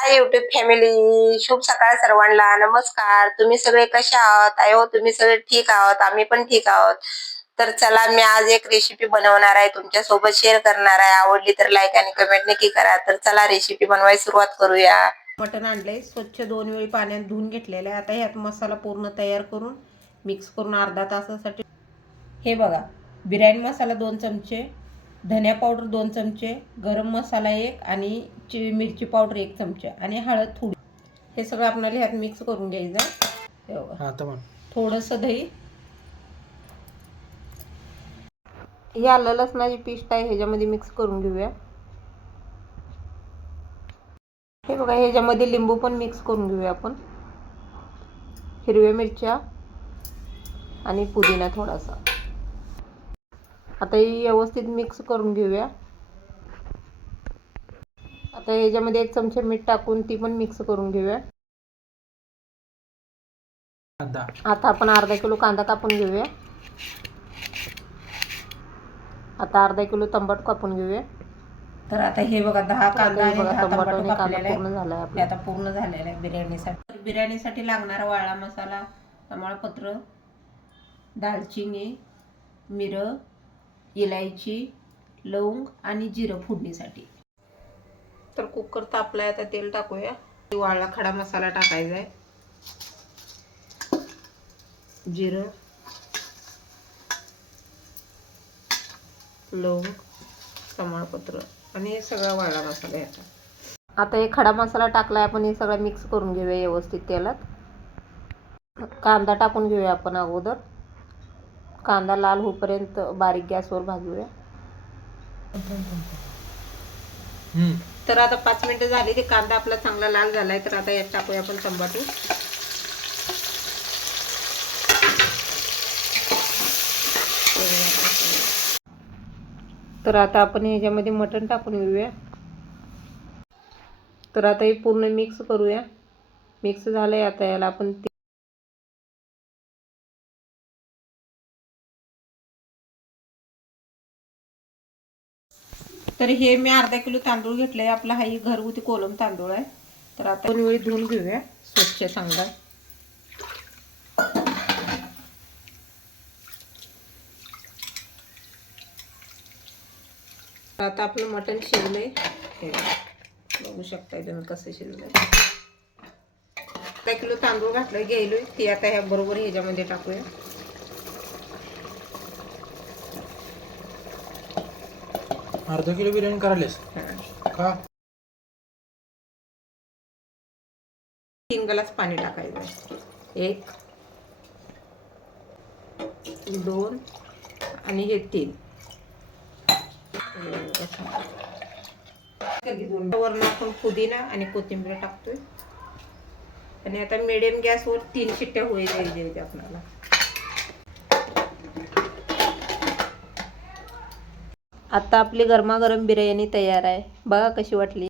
हाय YouTube family शुभ सकाळ सर्वांना. नमस्कार. तुम्ही सगळे कसे आहात? आय हो तुम्ही सगळे ठीक आहोत? आम्ही पण ठीक आहोत. तर चला मी आज एक रेसिपी बनवणार आहे. तुमच्यासोबत शेअर करणार आहे. आवडली तर लाईक आणि कमेंट नक्की करा. तर चला रेसिपी बनवायला सुरुवात करूया. मटण आणलंय. स्वच्छ दोन वेळी पाण्यात धुवून घेतलेलं आहे. आता ह्यात मसाला पूर्ण तयार करून मिक्स करून अर्धा तासासाठी हे बघा. बिर्याणी मसाला दोन चमचे. धन्या पावडर दोन चमचे गरम मसाला एक आणि चि मिरची पावडर एक चमचे आणि हळद थोडी. हे सगळं आपल्याला ह्यात मिक्स करून घ्यायचं थोडंसं दही. हे आलं लसणाची पेस्ट आहे ह्याच्यामध्ये मिक्स करून घेऊया. हे बघा ह्याच्यामध्ये लिंबू पण मिक्स करून घेऊया आपण. हिरव्या मिरच्या आणि पुदिना थोडासा. आता हे व्यवस्थित मिक्स करून घेऊया. आता ह्याच्यामध्ये एक चमचे मीठ टाकून ती पण मिक्स करून घेऊया. कांदा. आता आपण अर्धा किलो कांदा कापून घेऊया. आता अर्धा किलो तंबाटू कापून घेऊया. तर आता हे बघा दहा कांदा आहे. पूर्ण झालाय आपला. आता पूर्ण झालेलं आहे बिर्याणीसाठी. तर बिर्याणीसाठी लागणारा वाळा मसाला तमाळपत्र दालचिनी मिरं इलायची लवंग आणि जिरं फोडणीसाठी. तर कुकर तापलाय आता तेल टाकूया. वाळला खडा मसाला टाकायचा आहे जिरं लवंग तमाळपत्र आणि हे सगळा वाळला मसाला याचा आता. हे खडा मसाला टाकलाय आपण हे सगळं मिक्स करून घेऊया व्यवस्थित तेलात. कांदा टाकून घेऊया आपण अगोदर. कांदा लाल होईपर्यंत बारीक गॅसवर भाजूया. हम्म. तर आता पाच मिनिटं झाली ते कांदा आपला चांगला लाल झालाय तर आता यात टाकूया आपण तंबाटू तर आता आपण ह्याच्यामध्ये मटण टाकून घेऊया. तर आता हे पूर्ण मिक्स करूया. मिक्स झालंय आता याला आपण तर हे मी अर्धा किलो तांदूळ घेतले आपला हा ही घरगुती कोलम तांदूळ आहे. तर आता दोन वेळी धुवून घेऊया. स्वच्छ चांगला. आता आपलं मटण शिजलंय. हे बघू शकताय तुम्ही कसं शिजलंय. अर्धा किलो तांदूळ घातलं घ्यायलोय ती आता ह्या बरोबर ह्याच्यामध्ये टाकूया. अर्धा किलो बिर्याणी करायलेस? का? तीन ग्लास पाणी टाकायचं एक दोन आणि हे तीन. वरून आपण पुदिना आणि कोथिंबीर टाकतोय. आणि आता मिडियम गॅसवर तीन शिट्ट्या होईल द्यायच्या आपल्याला. आता आपली गरमागरम बिर्याणी तयार आहे. बघा कशी वाटली.